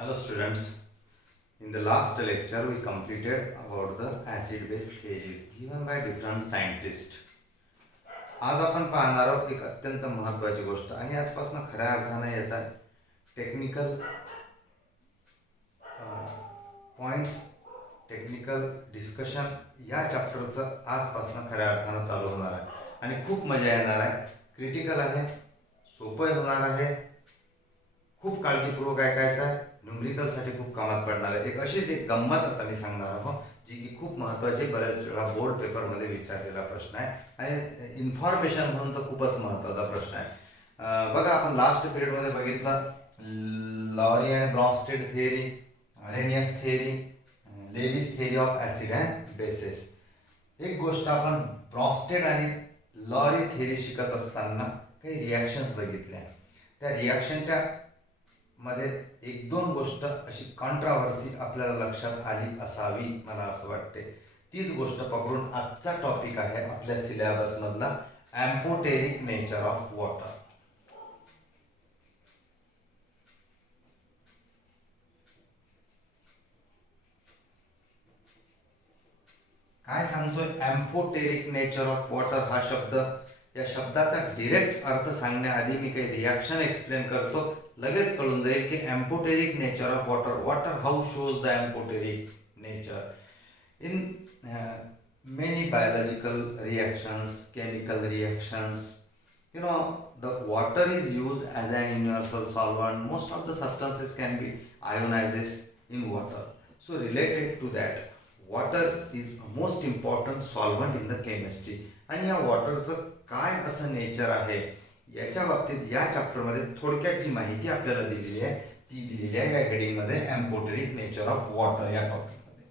Hello students, in the last lecture we completed about the acid-base theories given by different scientists. आज आपण पाहणार आहोत एक अत्यंत महत्त्वाची गोष्ट आणि आजपासून खऱ्या अर्थाने याचा टेक्निकल पॉइंट्स टेक्निकल डिस्कशन या चॅप्टरचं आजपासून खऱ्या अर्थानं चालू होणार आहे आणि खूप मजा येणार आहे. क्रिटिकल आहे, सोपं होणार आहे, खूप काळजीपूर्वक ऐकायचं आहे, न्यूमरिकलसाठी खूप कामात पडणार आहे. एक गंमत आता मी सांगणार आहोत जी की खूप महत्त्वाची, बऱ्याच वेळा बोर्ड पेपरमध्ये विचारलेला प्रश्न आहे आणि इन्फॉर्मेशन म्हणून तर खूपच महत्त्वाचा प्रश्न आहे. बघा, आपण लास्ट पिरियडमध्ये बघितलं Lowry and Bronsted theory, Arrhenius theory, Lewis theory of acid and bases. एक गोष्ट आपण ब्रॉन्स्टेड आणि लॉरी थिअरी शिकत असताना काही रिॲक्शन्स बघितल्या. त्या रिॲक्शनच्या मध्ये एक दोन गोष्ट अशी कॉन्ट्रावर्सी आपल्याला लक्षात आली असावी, मला असं वाटते. तीच गोष्ट पकडून आजचा टॉपिक आहे आपल्या सिलेबसमधला एम्फोटेरिक नेचर ऑफ वॉटर. काय सांगतोय एम्फोटेरिक नेचर ऑफ वॉटर हा शब्द? या शब्दाचा डायरेक्ट अर्थ सांगण्याआधी मी काही रिॲक्शन एक्सप्लेन करतो, लगेच कळून जाईल की amphoteric nature of water, water how shows the amphoteric nature in many biological reactions, chemical reactions. The water is used as an universal solvent. Most of the substances can be ionizes in water. So related to that, water is a most important solvent in the chemistry. आणि या वॉटरचं काय असं nature आहे याच्या बाबतीत या चॅप्टरमध्ये थोडक्यात जी माहिती आपल्याला दिलेली आहे ती दिलेली आहे या हेडिंगमध्ये, एम्फोटेरिक नेचर ऑफ वॉटर या टॉपिकमध्ये.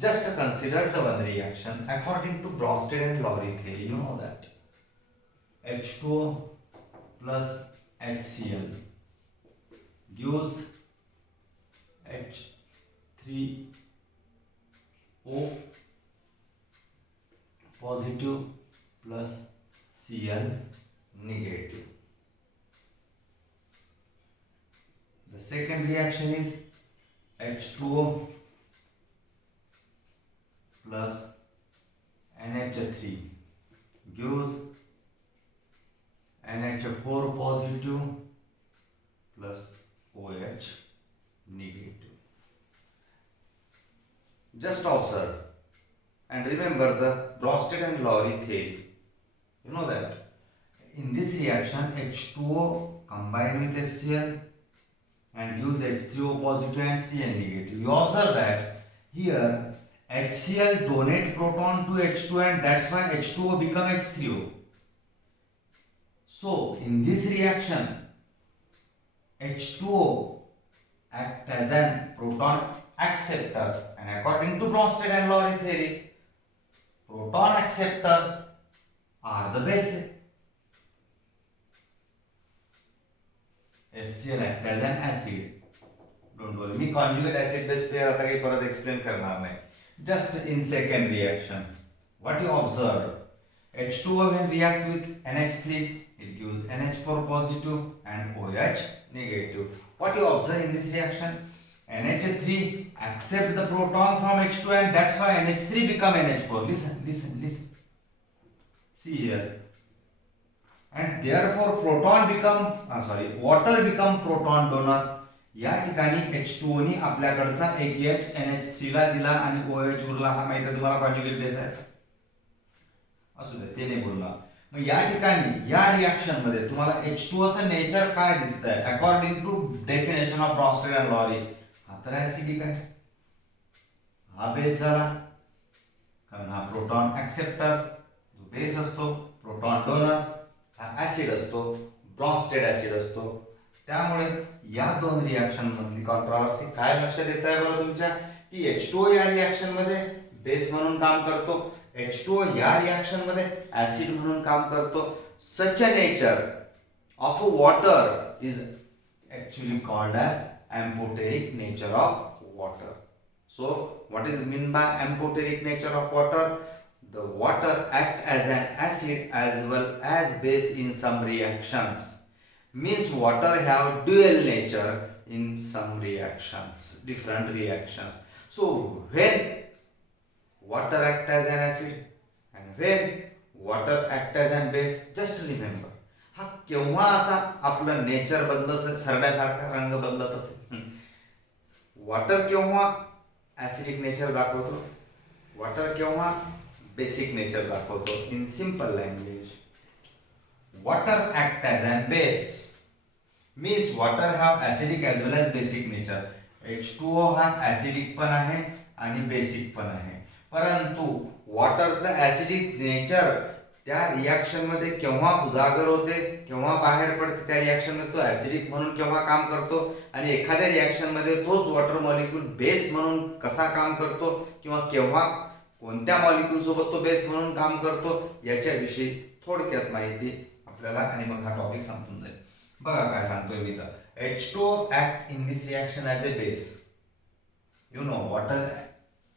Just consider the one reaction according to Bronsted and Lowry theory. You know that H2O plus HCl gives H3O positive plus Cl negative. The second reaction is H2O plus NH3 gives NH4 positive plus OH negative. Just observe and remember the Bronsted and Lowry theory. You know that in this reaction H2O combine with HCl and gives H3O positive and Cl negative. You observe that here HCl donate proton to H2 and that's why H2O become H3O. So in this reaction H2O act as an proton acceptor, and according to Bronsted and Lowry theory, proton acceptor are the bases. HCl act as an acid. Don't worry, me conjugate acid base pair आता काही परत explain करणार नाही. Just in second reaction, what you observe, H2O when react with NH3, it gives NH4 positive and OH negative. What you observe in this reaction, NH3 accept the proton from H2 and that's why NH3 become NH4. Listen. See here. And therefore water become proton donor. या ठिकाणी H2O नी आपल्याकडचा एक H NH3 ला दिला आणि OH उरला. हा माहिती आहे तुम्हाला, कॉन्जुगेट बेस आहे. असू दे, ते नाही बोलला. मग या ठिकाणी या रिएक्शन मध्ये तुम्हाला H2O चं नेचर काय दिसतंय according to definition of Bronsted and Lowry? हा तर ऍसिडिक आहे, हा बेस झाला कारण हा प्रोटॉन ऍक्सेप्टर, जो बेस असतो, प्रोटॉन डोनर हा ऍसिड असतो, ब्रॉन्स्टेड ऍसिड असतो. त्यामुळे या दोन रिएक्शन मधली कॉन्ट्रावर्सी काय लक्षात येत आहे बरं तुमच्या, की H2O या रिएक्शन मध्ये बेस म्हणून काम करतो, H2O या रिएक्शन मध्ये ऍसिड म्हणून काम करतो. Such a nature of water is actually called as amphoteric nature of water. So what is meant by amphoteric nature of water? The water act as an acid as well as base in some reactions. Means water have dual nature. in some reactions, different reactions. So when water act as an acid and when water act as an base, just remember, हा केव्हा असा आपलं nature बदलत सरड्यासारखा रंग बदलत असेल. Water केव्हा acidic nature दाखवतो, वॉटर केव्हा बेसिक नेचर दाखवतो. In simple language, water act as an base means water हा acidic as well as basic nature. H2O हा ऍसिडिक पण आहे आणि बेसिक पण आहे, परंतु वॉटरचं ऍसिडिक नेचर त्या रिॲक्शन मध्ये केव्हा उजागर होते, केव्हा बाहेर पडते त्या रिॲक्शन मध्ये, तो ऍसिडिक म्हणून केव्हा काम करतो आणि एखाद्या रिॲक्शन मध्ये तोच वॉटर मॉलिक्यूल बेस म्हणून कसा काम करतो किंवा केव्हा कोणत्या मॉलिक्यूल सोबत तो बेस म्हणून काम करतो याच्याविषयी थोडक्यात माहिती आपल्याला, आणि मग हा टॉपिक संपून जाईल. बघा काय सांगतोय मी तर, H2O act in this reaction as a base. You know, water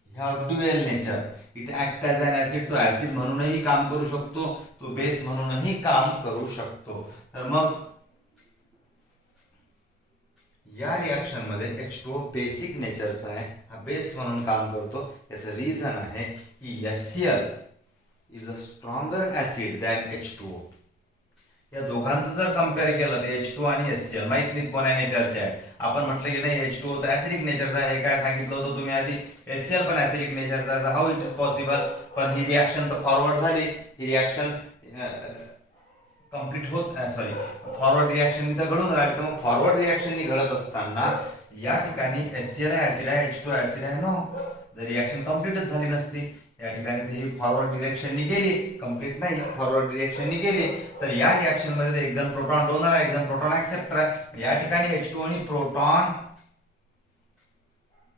have dual nature. It act as an acid. तो ऍसिड म्हणूनही काम करू शकतो, तो बेस म्हणूनही काम करू शकतो. तर मग या रिएक्शन मध्ये H2O बेसिक नेचरचा आहे, हा बेस म्हणून काम करतो. याचं रिझन आहे की HCl is a stronger acid than H2O. या दोघांचं जर कम्पेअर केलं तर H2O आणि HCl माहित नाही कोणत्या नेचरचे आहे. आपण म्हटलं की नाही H2O तर ऍसिडिक नेचरचा आहे, काय सांगितलं होतं तुम्ही आधी, HCl पण ऍसिडिक नेचरचा आहे. How it is possible. पण ही रिएक्शन तर फॉरवर्ड झाली, ही रिएक्शन कंप्लीट होत सॉरी फॉरवर्ड रिएक्शन इथं घडून राहिली. तर मग फॉरवर्ड रिएक्शन घडत असताना या ठिकाणी HCl ऍसिड आहे, H2O ऍसिड आहे. नो, जर रिएक्शन कंप्लीटच झाली नसती, या ठिकाणी ती फॉरवर्ड डिरेक्शननी गेली, कंप्लीट नाही फॉरवर्ड डिरेक्शननी गेली, तर या रिएक्शन मध्ये एक जण प्रोटॉन डोनर आहे, एक जण प्रोटॉन ऍक्सेप्टर आहे. या ठिकाणी H2O नी प्रोटॉन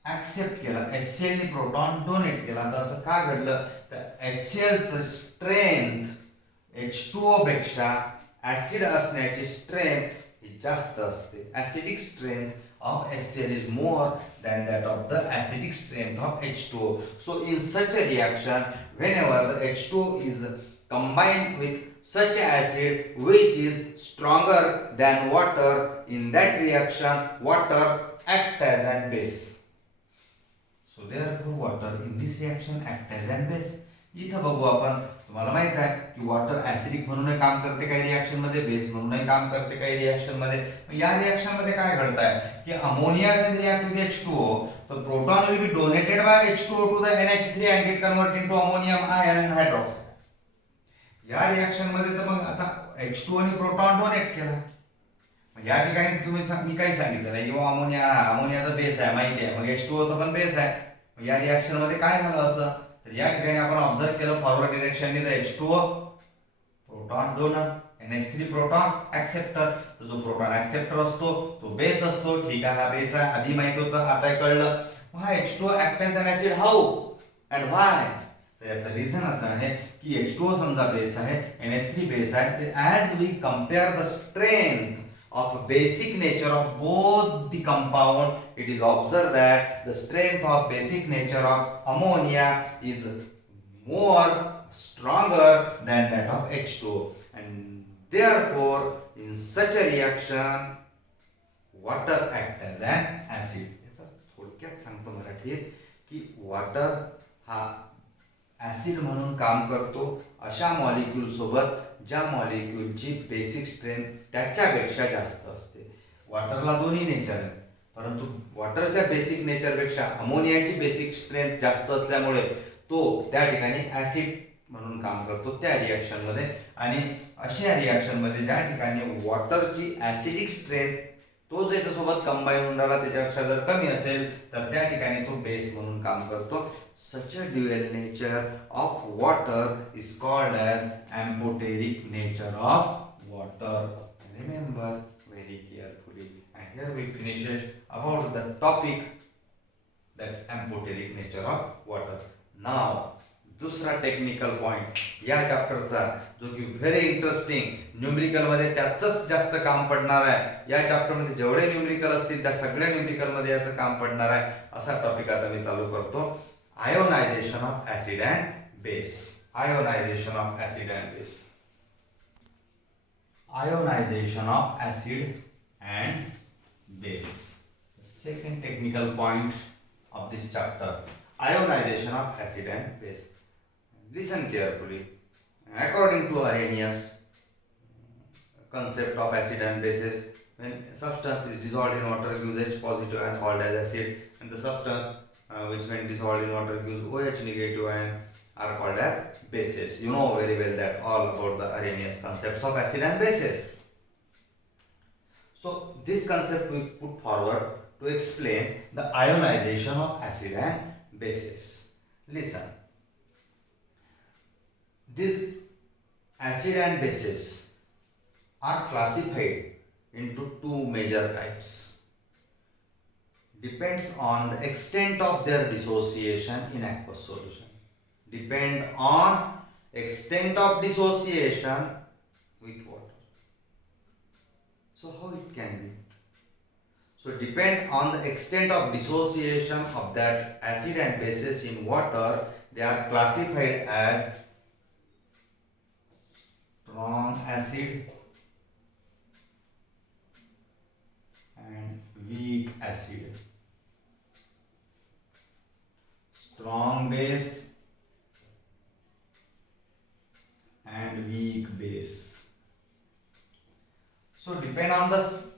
ऍक्सेप्ट केला, HCl नी प्रोटॉन डोनेट केला. तर असं का घडलं, तर HCl चं स्ट्रेंथ H2O पेक्षा ऍसिड असण्याची स्ट्रेंथ ही जास्त असते. Acidic strength of HCl is more than that of the acidic strength of H2O. So in such a reaction, whenever the H2O is combined with such an acid which is stronger than water, in that reaction water act as an base. So therefore water in this reaction act as an base. इथं बघू आपण, तुम्हाला माहित आहे की water acidic म्हणूनही काम करते काही रिएक्शन मध्ये, बेस म्हणूनही काम करते काही रिएक्शन मध्ये. या रिएक्शन मध्ये काय घडत आहे की ammonia will react with H2O, तर proton will be donated by H2O to the NH3 and get converted into ammonium ion and hydroxide. या रिएक्शन मध्ये तर मग आता H2O ने प्रोटॉन डोनेट केला. या ठिकाणी तुम्ही मी काय सांगितलं नाही की अमोनियाचा बेस आहे माहिती आहे, मग H2O तर पण बेस आहे. या रिएक्शन मध्ये काय झालं असं, तर या ठिकाणी आपण ऑब्झर्व केलं फॉरवर्ड डिरेक्शनने तर H2O proton donor, NH3 proton acceptor. तर जो प्रोटॉन ऍक्सेप्टर असतो तो बेस असतो. ठीक आहे, हा बेस आहे, आधी माहित होतं, आता कळलं. हा H2O act as an acid how and why, तर याचं रिझन असं आहे की H2O समजा बेस आहे, NH3 बेस आहे, तर as we compare the strength of basic nature of both the compound, it is observed that the strength of basic nature of ammonia is more stronger than that of H2O, and therefore in such a reaction water act as an acid. याचा थोडक्यात सांगतो मराठीत की water हा acid म्हणून काम करतो अशा मॉलिक्यूल सोबत ज्या मॉलिक्यूलची बेसिक स्ट्रेंथ त्याच्यापेक्षा जास्त असते. वॉटरला दोन्ही नेचर आहे, परंतु वॉटरच्या बेसिक नेचरपेक्षा अमोनियाची बेसिक स्ट्रेंथ जास्त असल्यामुळे तो त्या ठिकाणी ऍसिड म्हणून काम करतो त्या रिएक्शन मध्ये. आणि अशा रिएक्शन मध्ये ज्या ठिकाणी वॉटरची ऍसिडिक स्ट्रेंथ तो ज्याच्यासोबत कंबाईन होऊन राहिला त्याच्यापेक्षा जर कमी असेल तर त्या ठिकाणी तो बेस म्हणून काम करतो. Such a dual nature of water is called as amphoteric nature of water. Remember very carefully. And here we finishes about the topic that amphoteric nature of water. नाव दुसरा टेक्निकल पॉइंट या चॅप्टरचा जो की very interesting, numerical मध्ये त्याचंच जास्त काम पडणार आहे. या चॅप्टर मध्ये जेवढे न्यूमरिकल असतील त्या सगळ्या न्यूमरिकल मध्ये याचं काम पडणार आहे. असा टॉपिक आता मी चालू करतो. Ionisation of acid and base. Ionisation of acid and base. Ionisation of acid and base. second technical point of this chapter, ionization of acid and base. Listen carefully. According to Arrhenius concept of acid and bases, when substance is dissolved in water gives H positive ion called as acid, and the substance which when dissolved in water gives OH negative ion are called as bases. You know very well that all about the Arrhenius concepts of acid and bases. So this concept we put forward to explain the ionization of acid and bases. Listen. These acid and bases are classified into two major types. Depends on the extent of their dissociation in aqueous solution. Depend on extent of dissociation with water. So how it can be? So depend on the extent of dissociation of that acid and bases in water, they are classified as strong acid and weak acid, strong base and weak base. So depend on the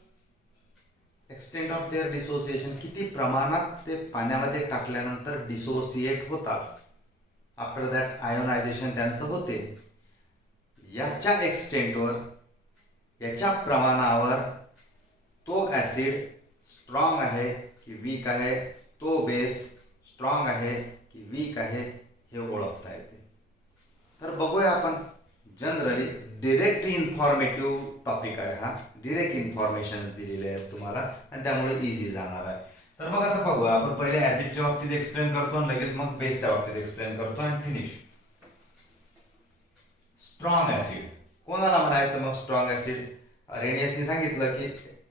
extent of their dissociation, किती प्रमाणात ते पाण्यामध्ये टाकल्यानंतर dissociate होतात, after that ionisation त्यांचं होते, याच्या एक्सटेंटवर, याच्या प्रमाणावर तो ऍसिड स्ट्रॉंग आहे की वीक आहे, तो बेस स्ट्रॉंग आहे की वीक आहे हे ओळखता येते. तर बघूया आपण. जनरली डिरेक्ट इन्फॉर्मेटिव्ह टॉपिक आहे हा, डिरेक्ट इन्फॉर्मेशन दिलेले आहेत तुम्हाला आणि त्यामुळे इझी जाणार आहे. तर मग आता बघूया आपण. पहिले ऍसिडच्या बाबतीत एक्सप्लेन करतो आणि लगेच मग बेसच्या बाबतीत एक्सप्लेन करतो आणि फिनिश. स्ट्रॉंग ऍसिड कोणाला म्हणायचं मग? स्ट्रॉंग ऍसिड अरेनियसने सांगितलं की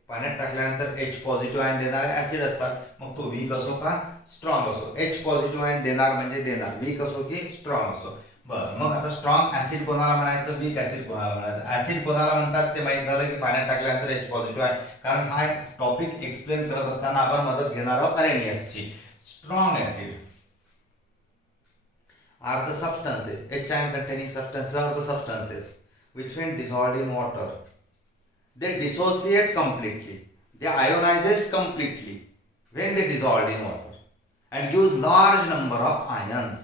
पाण्यात टाकल्यानंतर H पॉझिटिव्ह आयन देणारे ऍसिड असतात. मग तो वीक असो का स्ट्रॉंग असो, H पॉझिटिव्ह आयन देणार म्हणजे देणार, वीक असो की स्ट्रॉंग असो. बरं, मग आता स्ट्रॉंग ऍसिड कोणाला म्हणायचं, वीक ऍसिड कोणाला म्हणायचं? ऍसिड कोणाला म्हणतात ते माहित झालं की पाण्यात टाकल्यानंतर H पॉझिटिव्ह आहे, कारण हा टॉपिक एक्सप्लेन करत असताना आपण मदत घेणार आहोत अरेनियसची. Strong acid are the substances, H ion containing substances are the substances which when dissolved in water they dissociate completely, they ionizes completely when they dissolved in water and gives large number of ions.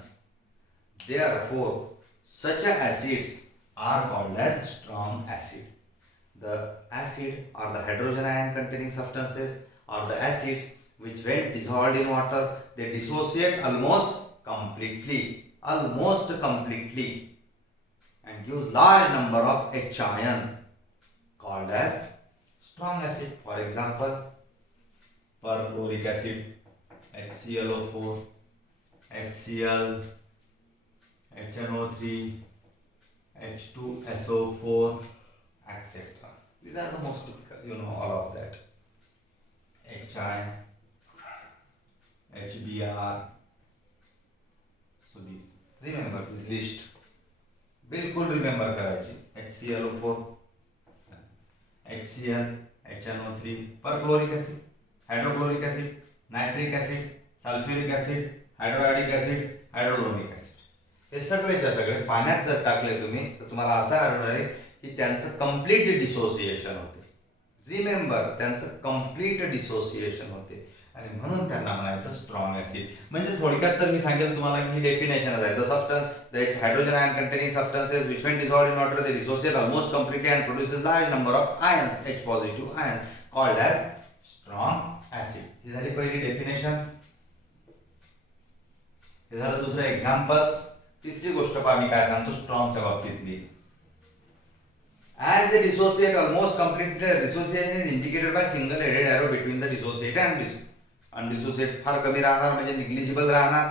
Therefore such acids are called as strong acid. The acid or the hydrogen ion containing substances or the acids which when dissolved in water they dissociate almost completely and gives large number of H ion called as strong acid. For example, perchloric acid, HClO4, HCl, HNO3, H2SO4, etc. These are the most typical, you know all of that. HI, HBr. So these, remember this list. बिल्कुल remember करायची. HClO4, HCl, HNO3, perchloric acid, hydrochloric acid, nitric acid, sulphuric acid, hydroiodic acid, hydrochloric acid, हे सगळेच्या सगळे पाण्यात जर टाकले तुम्ही तर तुम्हाला असं आढळणार आहे की त्यांचं कंप्लीट डिसोसिएशन होते. रिमेंबर, त्यांचं कंप्लीट डिसोसिएशन होते आणि म्हणून त्यांना म्हणायचं स्ट्रॉंग ऍसिड. म्हणजे थोडक्यात तर मी सांगेल तुम्हाला की ही डेफिनेशनच आहे. The substance the hydrogen ion containing substances which when dissolved in water they dissociate almost completely and produces large number of ions, H positive ion, called as strong acid. ही झाली पहिली डेफिनेशन. हे झालं दुसरं एक्झाम्पल्स. तिसरी गोष्ट पहा मी काय सांगतो स्ट्रॉंगच्या बाबतीतली. As they dissociate almost completely, the dissociation is indicated by single headed arrow between the dissociated and undissociated. फार कमी राहणार म्हणजे निग्लिजिबल राहणार.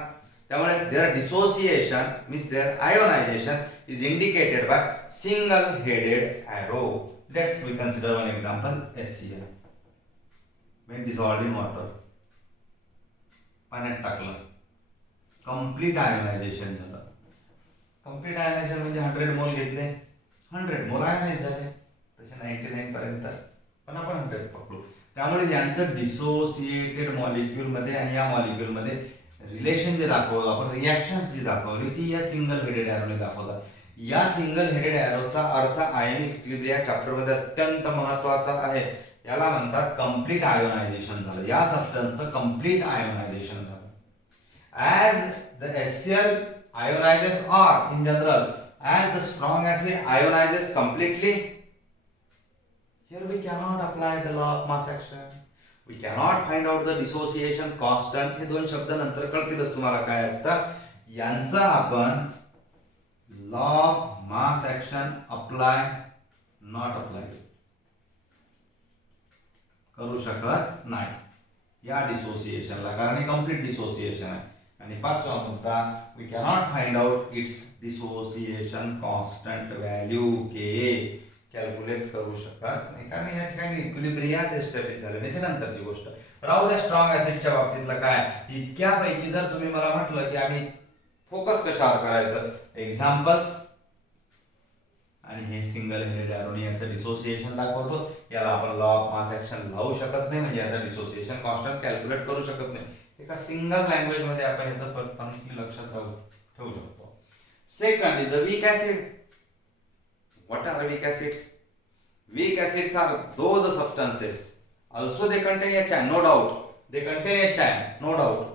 त्यामुळे their dissociation means their ionization is indicated by single headed arrow. Let's we consider one example, HCl. When dissolved in water, पाण्यात टाकलं, complete ionisation झालं. Complete ionisation म्हणजे 100 मोल घेतले, 100 मोल आयोनाइज झाले, तसे 99 पर्यंत, पण आपण 100 पकडू. त्यामुळे यांचं डिसोसिएटेड मॉलिक्यूल मध्ये आणि या मॉलिक्यूल मध्ये रिलेशन जे दाखवलं आपण, रिॲक्शन्स जी दाखवली ती या सिंगल हेडेड एरोने दाखवतात. या सिंगल हेडेड एरोचा अर्थ आयोनिक इक्विलिब्रिया चॅप्टर मध्ये अत्यंत महत्वाचा आहे. याला म्हणतात कंप्लीट आयोनायझेशन झालं. या सबस्टन्सचं कंप्लीट आयोनायझेशन झालं. As the HCl ionizes or in general, as the strong acid ionizes completely, here we cannot apply the law of mass action. We cannot find out the dissociation constant. हे दोन शब्द नंतर कळतीलच तुम्हाला काय असतं. यांचा आपण law of mass action apply not apply करू शकत नाही या डिसोसिएशनला, कारण हे कंप्लीट डिसोसिएशन आहे. आणि पाचवा मुद्दा, we cannot find out its dissociation constant value K calculate करू शकत नाही, कारण या ठिकाणी इक्विलिब्रियाच एस्टॅब्लिश झाले नाही. ते नंतरची गोष्ट. राहू द्या स्ट्रॉंग ऍसिडच्या बाबतीतलं काय. इतक्यापैकी जर तुम्ही मला म्हटलं की आम्ही फोकस कशावर करायचं, एक्झाम्पल्स आणि हे सिंगल हेडेड एरोनी याचं डिसोसिएशन दाखवतो, याला आपण लॉ ऑफ मास ऍक्शन लावू शकत नाही, म्हणजे याचा डिसोसिएशन कॉन्स्टंट कॅल्क्युलेट करू शकत नाही. एका सिंगल लँग्वेज मध्ये आपण याचं पंक्ती लक्षात ठेवू शकतो. Second is the weak acid. What are weak acids? Weak acids are those substances, also they contain HI, no doubt, they contain HI, no doubt.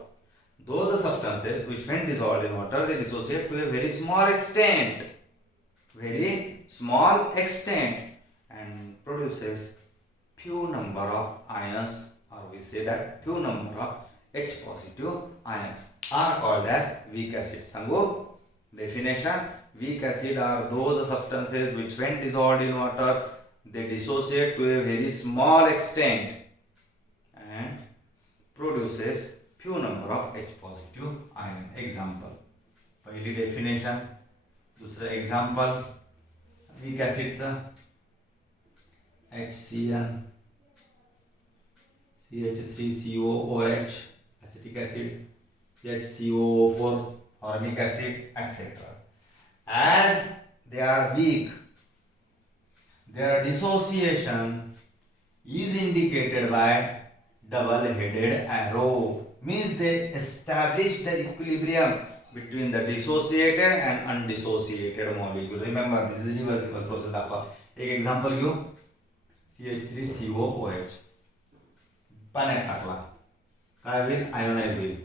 Those substances which when dissolved in water they dissociate to a very small extent, and produces few number of ions, or we say that few number of H positive ions are called as weak acid. Sangu definition: weak acid are those substances which when dissolved in water they dissociate to a very small extent and produces few number of H positive ion. Example, पहिली definition, दूसरा example, weak acidचं HCl, CH3COOH, acetic acid, HCOO4, formic acid, etc. As they are weak, their dissociation is indicated by double-headed arrow. Means they establish the equilibrium between the dissociated and undissociated molecule. Remember, this is reversible process. एक example घेऊ. CH3COOH पाण्यात टाकला काय होईल? Ionise होईल.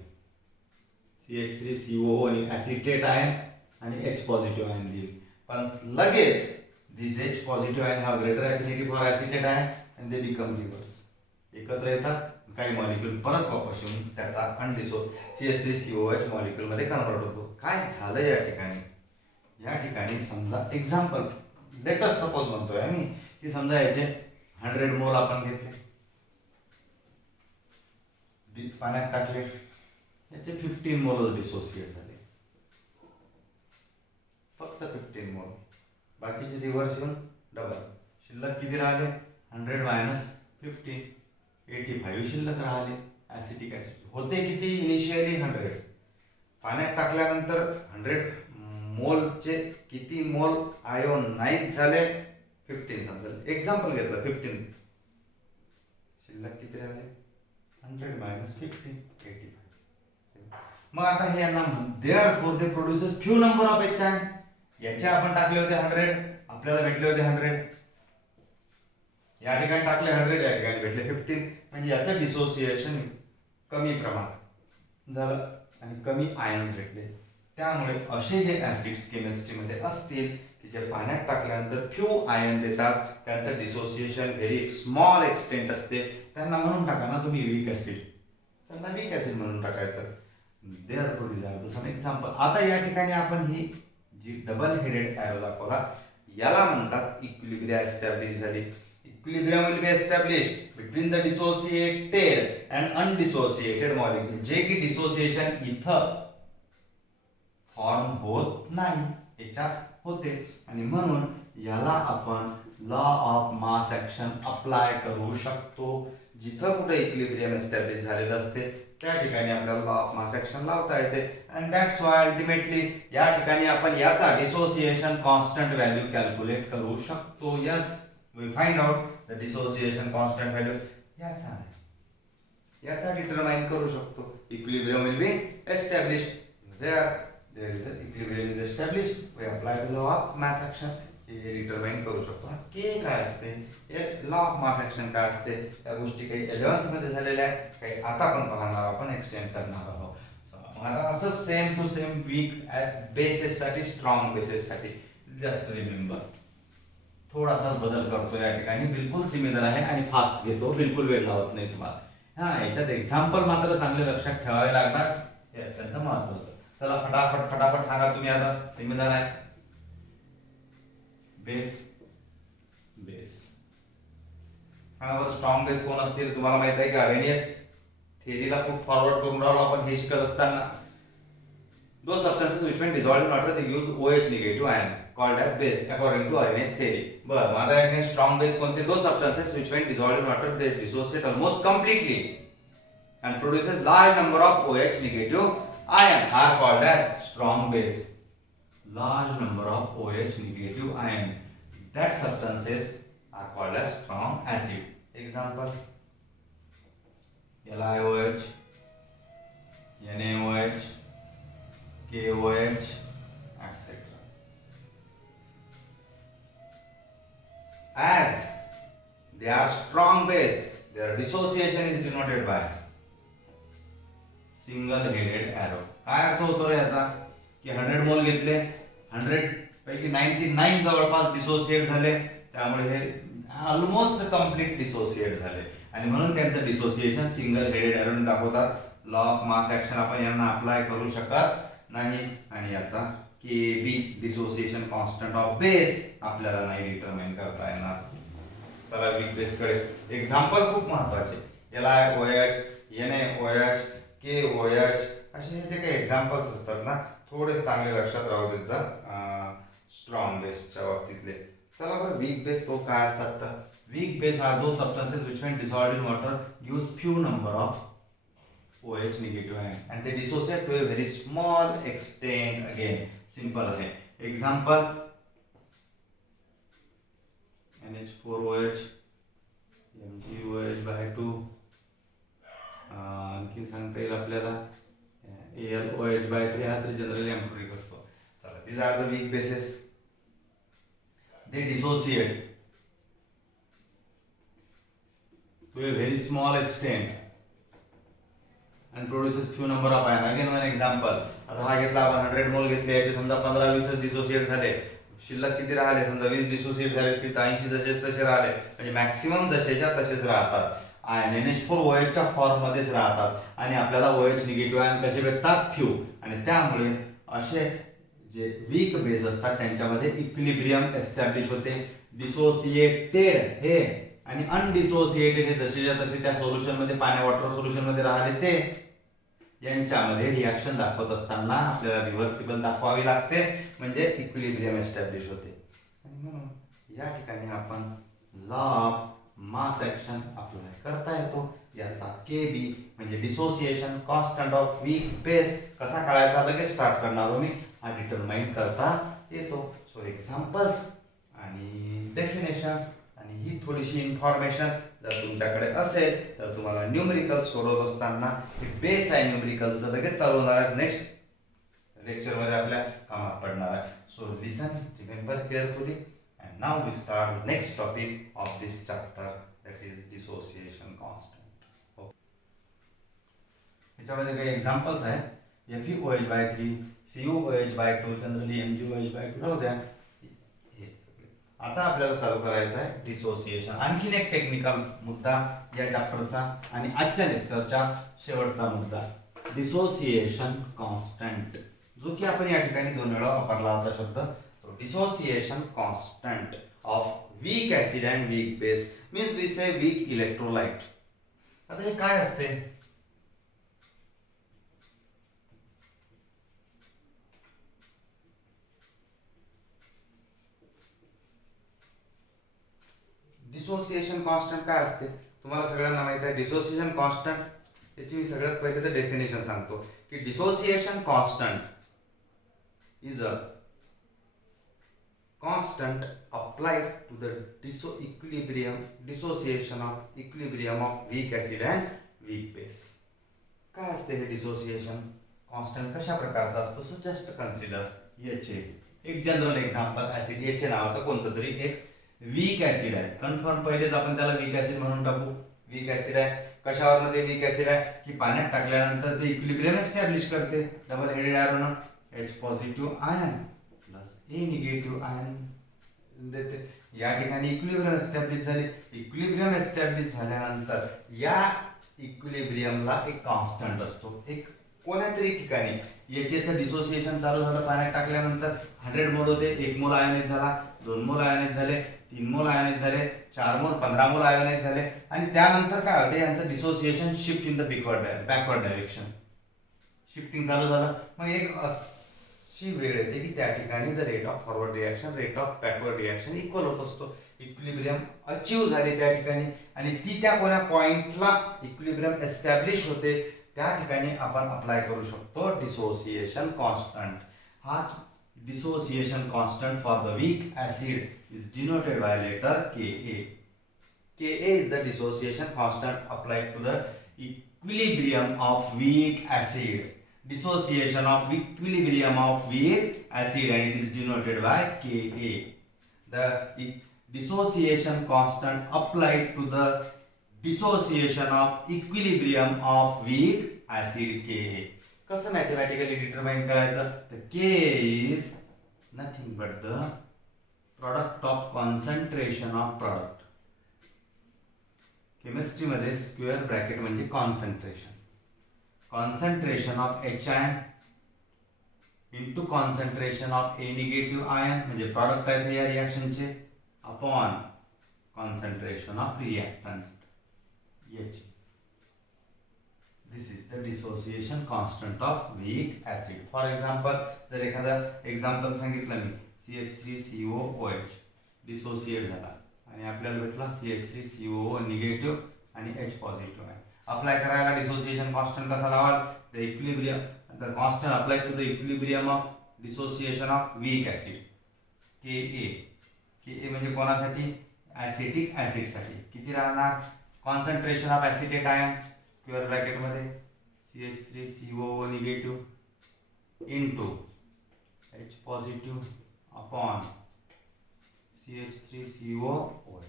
CH3COO आणि acetate ion आणि H positive ion देईल. पण लगेच this H positive ion have greater affinity for acetate ion and they become reverse. एकत्र येतात, काही मॉलिक्यूल परत वापस येऊन त्याचा अनडिसो CH3COOH मॉलिक्यूल मध्ये कन्वर्ट होतो. काय झालं या ठिकाणी? या ठिकाणी समजा एक्झाम्पल, लेटेस्ट सपोज म्हणतोय आम्ही की समजा याचे 100 मोल आपण घेतले, पाण्यात टाकले, याचे 15 मोल डिसोसिएट झाले, फक्त 15 मोल, बाकीचे रिव्हर्स येऊन डबल. शिल्लक किती राहिले? 100 मायनस 15, 85 शिल्लक राहिले. ऍसिटिक ऍसिड होते किती? इनिशियली 100, पाण्यात टाकल्यानंतर 100 मोलचे किती मोल आयोनाइज झाले? 15 समजा. एक्झाम्पल घेतलं 15, शिल्लक किती राहिले? 100 मायनस 15, 85. मग आता हे यांना therefore they produces few number of HI. याचे आपण टाकले होते 100, आपल्याला भेटले होते 100, या ठिकाणी टाकले 100, या ठिकाणी भेटले 15, म्हणजे याचं डिसोसिएशन कमी प्रमाणात झालं आणि कमी आयन्स भेटले. त्यामुळे असे जे ऍसिड्स केमिस्ट्रीमध्ये असतील की जे पाण्यात टाकल्यानंतर फ्यू आयन देतात, त्यांचं डिसोसिएशन व्हेरी स्मॉल एक्सटेंट असते, त्यांना म्हणून टाका ना तुम्ही वीक ऍसिड, त्यांना वीक ऍसिड म्हणून टाकायचं. Therefore this are some example. आता या ठिकाणी आपण ही जी डबल हेडेड एरो दाखवला याला म्हणतात इक्विलिब्रिया एस्टॅब्लिश झाली. Equilibrium will be established between the dissociated and undissociated molecule, जे की डिसोसिएशन इथं फॉर्म होत नाही, याच्यात होते, आणि म्हणून याला आपण law of mass action apply करू शकतो. जिथं कुठे इक्विलिब्रियम एस्टॅब्लिश झालेलं असते त्या ठिकाणी आपल्याला लॉ ऑफ मास ऍक्शन लावता येते. अँड दॅट्स व्हाय अल्टिमेटली या ठिकाणी आपण याचा डिसोसिएशन कॉन्स्टंट व्हॅल्यू कॅल्क्युलेट करू शकतो. Yes, we find out the dissociation constant value. याचा नाही, याचा डिटरमाइन करू शकतो. Equilibrium will be established. There is a equilibrium is established. We apply the law of mass action. हे डिटरमाइन करू शकतो. के काय असते, हे लॉ ऑफ मास ऍक्शन काय असते, या गोष्टी काही 11th मध्ये झालेल्या आहेत, काही आता पण पाहणार, आपण एक्सटेंड करणार आहोत. मग आता असं same to same weak bases साठी, स्ट्रॉंग बेसिस साठी जस्ट रिमेंबर थोडासाच बदल करतो या ठिकाणी. बिलकुल सिमिलर आहे आणि फास्ट घेतो, बिलकुल वेळ लावत नाही तुम्हाला. हा, याच्यात एक्झाम्पल मात्र चांगले लक्षात ठेवावे लागणार, हे अत्यंत महत्वाचं. चला फटाफट फटाफट सांगा तुम्ही आता. सिमिलर आहे, बेस, बेस. स्ट्रॉंग बेस कोण असतील तुम्हाला माहित आहे का? अरेनियस थिअरीला खूप फॉरवर्ड करून राहिलो आपण हे शिकत असताना. Those substances which when dissolved in water they use OH negative ion called as base according to Arrhenius theory. बरं, माझा एक स्ट्रॉंग बेस कोणते? Those substances which when dissolved in water they dissociate almost completely and produces large number of OH negative ion are called as strong base. Large number of OH negative ion. That substances are called as strong acid. Example: LiOH, NaOH, KOH, etc. As they are strong base, their dissociation is denoted by single headed arrow. काय अर्थ होतो रे याचा? की 100 मोल घेतले, 100 पैकी 99 जवळपास dissociate झाले, त्यामुळे हे ऑलमोस्ट कंप्लीट डिसोसिएट झाले आणि म्हणून त्यांचं डिसोसिएशन सिंगल हेडेड एरोने दाखवतात. लॉ ऑफ मास ऍक्शन आपण यांना अप्लाय करू शकत नाही आणि याचा KB dissociation constant of base आपल्याला नाही डिटरमाइन करता येणार. चला वीक बेस कडे. एक्झाम्पल खूप महत्वाचे. LiOH, NaOH, KOH असे जे काही एक्झाम्पल्स असतात ना, थोडे चांगले लक्षात राहू देत जा स्ट्रॉंग बेसच्या बाबतीतले. चला बरं, वीक बेस तो काय असतात तर weak base are those substances which when dissolved in water use few number of OH negative ion and they dissociate to a very small extent. Again simple है. Example: NH4OH, MgOH by 2. आणखी सांगता येईल आपल्याला AlOH by 3. हा तर generally एम्प्रिक असतो. चला, these are the weak bases. They dissociate to a very small extent and produces few number of ion. Again one example. आता हा घेतला आपण 100 मोल घेतले, ते समजा 15-20 डिसोसिएट झाले, शिल्लक किती राहिले? समजा 20 डिसोसिएट झाले असतील तर 80 जसेच तसे राहिले, म्हणजे मॅक्सिमम जसेच्या तसेच राहतात. आयन NH4OH च्या फॉर्म मध्येच राहतात आणि आपल्याला OH निगेटिव्ह आयन कसे भेटतात? फ्यू. आणि त्यामुळे असे जे वीक बेस असतात त्यांच्यामध्ये इक्विलिब्रियम एस्टॅब्लिश होते. डिसोसिएटेड हे आणि अनडिसोसिएटेड हे जसेच्या तसे त्या सोल्युशन मध्ये, पाण्या वॉटर सोल्युशन मध्ये राहिले ते, यांच्यामध्ये रिॲक्शन दाखवत असताना आपल्याला रिव्हर्सिबल दाखवावी लागते, म्हणजे इक्विलिब्रियम एस्टॅब्लिश होते. आणि म्हणून या ठिकाणी आपण law of mass action apply करता येतो. याचा केबी म्हणजे dissociation constant of weak base कसा काढायचा लगेच स्टार्ट करणार मी, हा डिटरमाइन करता येतो. सो एक्झाम्पल्स आणि डेफिनेशन्स आणि ही थोडीशी इन्फॉर्मेशन जर तुमच्याकडे असेल तर तुम्हाला न्यूमेरिकल सोडवत असताना हे बेस आहे न्यूमेरिकलचं लगेच चालू होणार आहे, नेक्स्ट लेक्चर मध्ये आपल्या कामात पडणार आहे. So listen, remember carefully and now we start the next topic of this chapter, that is dissociation constant. याच्यामध्ये काही एक्झाम्पल्स आहेत. FeOH/3, CuOH/2, जनरली MgOH/2 राहू द्या. आता आपल्याला चालू करायचं आहे डिसोसिएशन. आणखीन एक टेक्निकल मुद्दा या चॅप्टरचा आणि आजच्या लेक्चरचा शेवटचा मुद्दा, डिसोसिएशन कॉन्स्टंट, जो की आपण या ठिकाणी 2 वेळा वापरला होता शब्द. Dissociation constant of weak acid and weak base means we say weak electrolyte. आता हे काय असते? डिसोसिएशन कॉन्स्टंट काय असते तुम्हाला सगळ्यांना माहित आहे. डिसोसिएशन कॉन्स्टंट याची मी सगळ्यात पहिले तर डेफिनेशन सांगतो की dissociation constant is a constant applied to the dissociation of equilibrium of weak acid and weak base. काय असते हे डिसोसिएशन कॉन्स्टंट कशा प्रकारचा असतो? सो जस्ट कन्सिडर याचे एक जनरल एक्झाम्पल ऍसिड याचे नावाचं कोणतं तरी एक वीक ऍसिड आहे. कन्फर्म पहिलेच आपण त्याला वीक ऍसिड म्हणून टाकू. वीक ऍसिड आहे. कशावर मध्ये वीक ऍसिड आहे की पाण्यात टाकल्यानंतर ते इक्विलिब्रियम एस्टॅब्लिश करते. Double headed iron H positive ion plus ए निगेटिव्ह आयन देते. या ठिकाणी इक्विलिब्रियम एस्टॅब्लिश झाले. इक्विलिब्रियम एस्टॅब्लिश झाल्यानंतर या इक्विलिब्रियमला एक कॉन्स्टंट असतो. एक कोणत्यातरी ठिकाणी याचं डिसोसिएशन चालू झालं पाण्यात टाकल्यानंतर 100 मोल होते. 1 मोल आयनाइज झाला, 2 मोल आयनाइज झाले, 3 मोल आयनाइज झाले, 4 मोल 15 मोल आयनाइज झाले आणि त्यानंतर काय होते यांचं dissociation shift in the backward direction. Shifting चालू झालं. मग एक अशी वेळ येते की त्या ठिकाणी the rate of forward reaction rate of backward reaction equal होत असतो. इक्विलिब्रियम अचीव झाले त्या ठिकाणी आणि ती त्या कोण्या पॉइंटला इक्विलिब्रियम एस्टॅब्लिश होते त्या ठिकाणी आपण अप्लाय करू शकतो डिसोसिएशन कॉन्स्टंट. हा dissociation constant for the weak acid is denoted by letter Ka. Ka is the dissociation constant applied to the equilibrium of weak acid. Dissociation of equilibrium of weak acid and it is denoted by Ka. The dissociation constant applied to the dissociation of equilibrium of weak acid Ka. कसं mathematically determine करायचं? तर Ka is nothing but the product of concentration of product. Chemistry मध्ये square bracket म्हणजे concentration. Concentration of H ion into concentration of A negative ion म्हणजे product आहेत या रिॲक्शनचे upon concentration of reactant H. This is the dissociation constant of weak acid. For example जर एखादं example सांगितलं मी CH3COOH dissociate झाला आणि आपल्याला भेटला CH3COO निगेटिव्ह आणि H पॉझिटिव्ह आहे. अप्लाय करायला डिसोसिएशन कॉन्स्टंट कसा लावाल? The equilibrium the constant applied to the equilibrium of dissociation of weak acid Ka म्हणजे कोणासाठी? ऍसिटिक ऍसिडसाठी. किती राहणार? Concentration of acetate ion square bracket मध्ये CH3COO negative into H positive upon CH3COOH.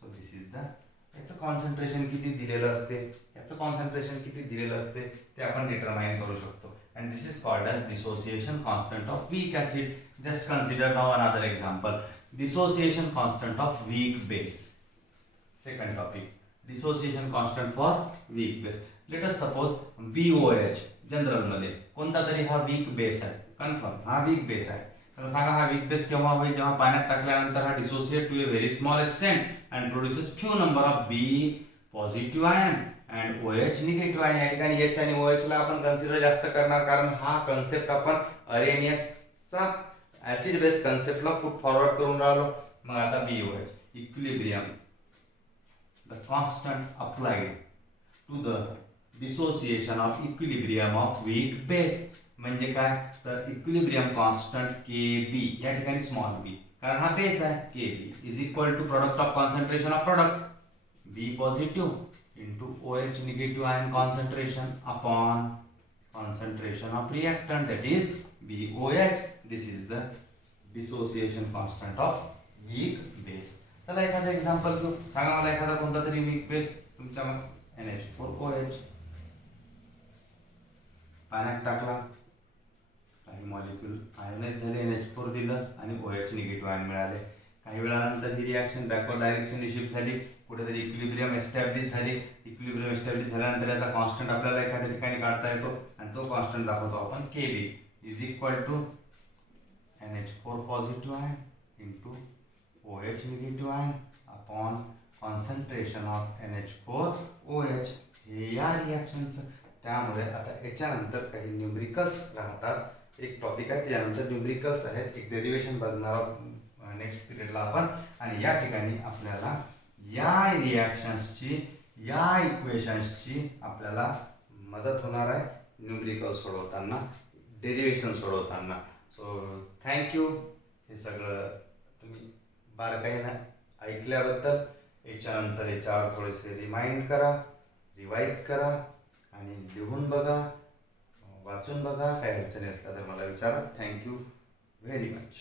So this is the याचं concentration किती दिलेलं असते, याचं कॉन्सन्ट्रेशन किती दिलेलं असते ते आपण डिटरमाइन करू शकतो. and this is called as dissociation constant of weak acid. Just consider now another example, dissociation constant of weak base. Second topic, dissociation constant for weak base. Let us suppose BOH general मध्ये कोणता तरी हा weak base आहे. Confirm हा weak base आहे. तर सांगा हा वीक बेस केव्हा होईल? जेव्हा पाण्यात टाकल्यानंतर हा dissociate to a very small extent and produces few number of B positive ion and OH negative ion. या ठिकाणी H आणि OH ला आपण कन्सिडर जास्त करणार कारण हा कन्सेप्ट आपण अरेनियसचा ऍसिड बेस कन्सेप्टला पुट फॉरवर्ड करून राहिलो. मग आता BOH equilibrium the constant applied to the dissociation of equilibrium of weak base म्हणजे काय? तर इक्विलिब्रियम कॉन्स्टंट Kb या ठिकाणी स्मॉल b कारण हा बेस आहे. Kb is equal to product of concentration of product B positive into OH negative ion concentration upon concentration of reactant that is BOH. This is the dissociation constant of weak base. चला एखादं example घेऊ. सांगा मला एखादा कोणता तरी weak base तुमच्या NH4OH पाण्यात टाकला, काही मॉलिक्यूल आयनाइज झाले, NH4 दिलं आणि OH निगेटिव्ह आयन मिळाले. काही वेळानंतर ही रिॲक्शन बॅकवर्ड डायरेक्शनने शिफ्ट झाली, कुठेतरी इक्विलिब्रियम एस्टॅब्लिश झाली. इक्विलिब्रियम एस्टॅब्लिश झाल्यानंतर याचा कॉन्स्टंट आपल्याला एखाद्या ठिकाणी काढता येतो आणि तो कॉन्स्टंट दाखवतो आपण Kb is equal to NH4 positive ion into OH negative ion upon concentration of NH4OH. हे या रिॲक्शनचं. त्यामुळे आता याच्यानंतर काही न्यूमरिकल्स राहतात. एक टॉपिक आहे त्यानंतर न्यूमरिकल्स आहेत. एक डेरिवेशन बघणार नेक्स्ट पिरियडला आपण. आणि या ठिकाणी आपल्याला या रिॲक्शन्सची या इक्वेशन्सची आपल्याला मदत होणार आहे न्यूमरिकल सोडवताना, डेरिवेशन सोडवताना. So thank you. हे सगळं तुम्ही बारकाईनं ऐकल्याबद्दल याच्यानंतर याच्यावर थोडेसे रिमाइंड करा, रिवाईज करा आणि लिहून बघा, वाचून बघा. काही अडचणी असल्या तर मला विचारा. Thank you very much.